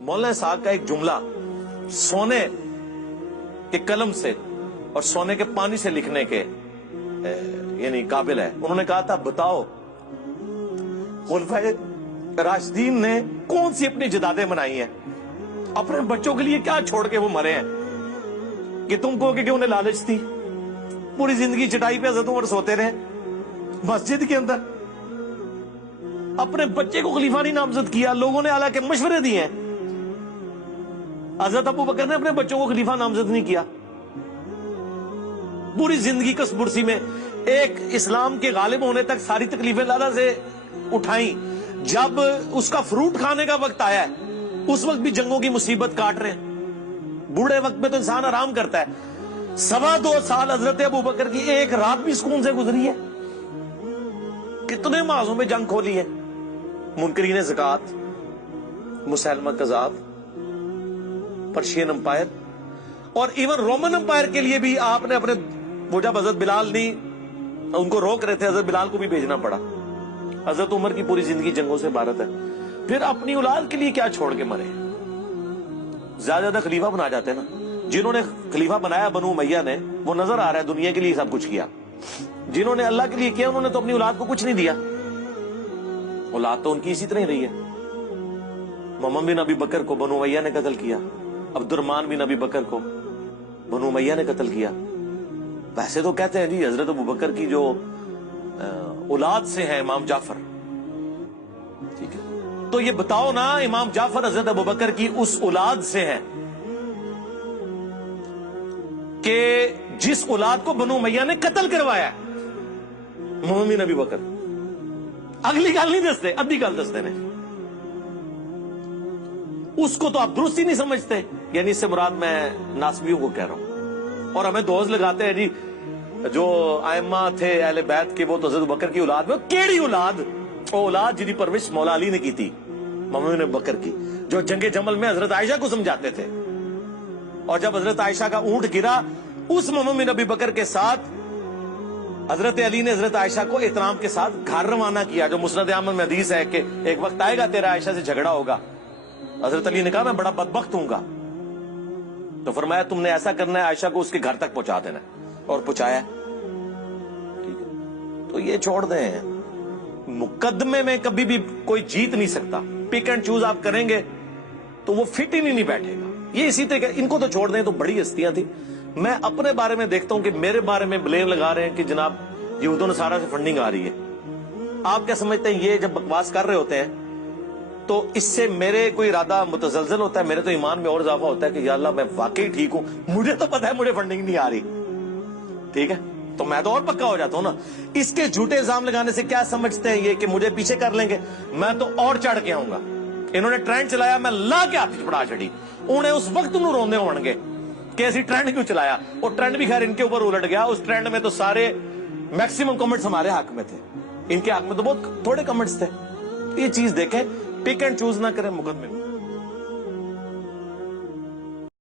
مولانا صاحب کا ایک جملہ سونے کے قلم سے اور سونے کے پانی سے لکھنے کے یعنی قابل ہے. انہوں نے کہا تھا بتاؤ خلفائے راشدین نے کون سی اپنی جدادیں بنائی ہیں, اپنے بچوں کے لیے کیا چھوڑ کے وہ مرے ہیں کہ تم کو کہ انہیں لالچ تھی. پوری زندگی چٹائی پہ حضرت عمر سوتے رہے مسجد کے اندر, اپنے بچے کو خلیفہ نہیں نامزد کیا. لوگوں نے حالانکہ مشورے دیے ہیں, حضرت ابو بکر نے اپنے بچوں کو خلیفہ نامزد نہیں کیا. پوری زندگی کس برسی میں ایک اسلام کے غالب ہونے تک ساری تکلیفیں لالا سے اٹھائیں. جب اس کا فروٹ کھانے کا وقت آیا ہے اس وقت بھی جنگوں کی مصیبت کاٹ رہے ہیں. بوڑھے وقت میں تو انسان آرام کرتا ہے. 2.25 سال حضرت ابو بکر کی ایک رات بھی سکون سے گزری ہے. کتنے معاذوں میں جنگ کھولی ہے. منکرین زکات, مسلمہ کذاب, پرشین امپائر اور ایون رومن امپائر کے لیے بھی آپ نے اپنے, وہ جب حضرت بلال نہیں ان کو روک رہے تھے حضرت بلال کو بھی بھیجنا پڑا. حضرت عمر کی پوری زندگی جنگوں سے عبارت ہے. پھر اپنی اولاد کے لیے کیا چھوڑ کے مرے. زیادہ خلیفہ بنا جاتے نا. جنہوں نے خلیفہ بنایا بنو امیہ نے, وہ نظر آ رہا ہے دنیا کے لیے سب کچھ کیا. جنہوں نے اللہ کے لیے کیا انہوں نے تو اپنی اولاد کو کچھ نہیں دیا. اولاد تو ان کی اسی طرح ہی رہی ہے. محمد بن ابی بکر کو بنو امیہ نے قتل کیا, عبد الرحمن بن ابی بکر کو بنو امیہ نے قتل کیا. ویسے تو کہتے ہیں جی حضرت ابو بکر کی جو اولاد سے ہیں امام جعفر, ٹھیک ہے, تو یہ بتاؤ نا امام جعفر حضرت ابو بکر کی اس اولاد سے ہیں کہ جس اولاد کو بنو امیہ نے قتل کروایا محمد بن ابی بکر. اگلی گل نہیں دستے, ادھی گل دستے نے. اس کو تو آپ درست ہی نہیں سمجھتے. یعنی اس سے مراد میں ناسبیوں کو کہہ رہا ہوں. اور ہمیں دوز لگاتے ہیں جی جو ائمہ تھے اہل بیت کے وہ تو حضرت بکر کی اولاد میں. کیڑی اولاد؟ وہ اولاد جنہی پرورش مولا علی نے کی تھی, محمد بن بکر کی, جو جنگ جمل میں حضرت عائشہ کو سمجھاتے تھے. اور جب حضرت عائشہ کا اونٹ گرا اس محمد بن ابی بکر کے ساتھ حضرت علی نے حضرت عائشہ کو احترام کے ساتھ گھر روانہ کیا. جو مسند احمد میں حدیث ہے کہ ایک وقت آئے گا تیرا عائشہ سے جھگڑا ہوگا. حضرت علی نے کہا میں بڑا بدبخت ہوں گا, تو فرمایا تم نے ایسا کرنا ہے عائشہ کو اس کے گھر تک پہنچا دینا ہے, اور پہنچایا. ٹھیک ہے, تو یہ چھوڑ دیں. مقدمے میں کبھی بھی کوئی جیت نہیں سکتا. پک اینڈ چوز آپ کریں گے تو وہ فٹ ہی نہیں بیٹھے گا. یہ اسی طرح ان کو تو چھوڑ دیں, تو بڑی ہستیاں تھی. میں اپنے بارے میں دیکھتا ہوں کہ میرے بارے میں بلیم لگا رہے ہیں کہ جناب یہود و نصارہ سے فنڈنگ آ رہی ہے. آپ کیا سمجھتے ہیں یہ جب بکواس کر رہے ہوتے ہیں تو اس سے میرے کوئی ارادہ متزلزل ہوتا ہے؟ میرے تو ایمان میں اور اضافہ ہوتا ہے کہ یا اللہ میں واقعی ٹھیک ہوں, مجھے تو پتا ہے مجھے فنڈنگ نہیں آ رہی. ٹھیک ہے, تو میں تو اور پکا ہو جاتا ہوں نا. اس کے جھوٹے الزام لگانے سے کیا سمجھتے ہیں یہ کہ مجھے پیچھے کر لیں گے؟ میں تو اور چڑھ کے آؤں گا. انہوں نے ٹرینڈ چلایا, میں لا کے ہاتھ پڑا چڑی. انہیں اس وقت انہوں روندے ہون گے کہ ایسی ٹرینڈ کیوں چلایا. اور ٹرینڈ بھی خیر ان کے اوپر الٹ گیا. اس ٹرینڈ میں تو سارے میکسیمم کمنٹس ہمارے حق میں تھے, ان کے حق میں تو بہت تھوڑے کمنٹس تھے. یہ چیز دیکھیں, پک اینڈ چوز نہ کریں مقدمے میں.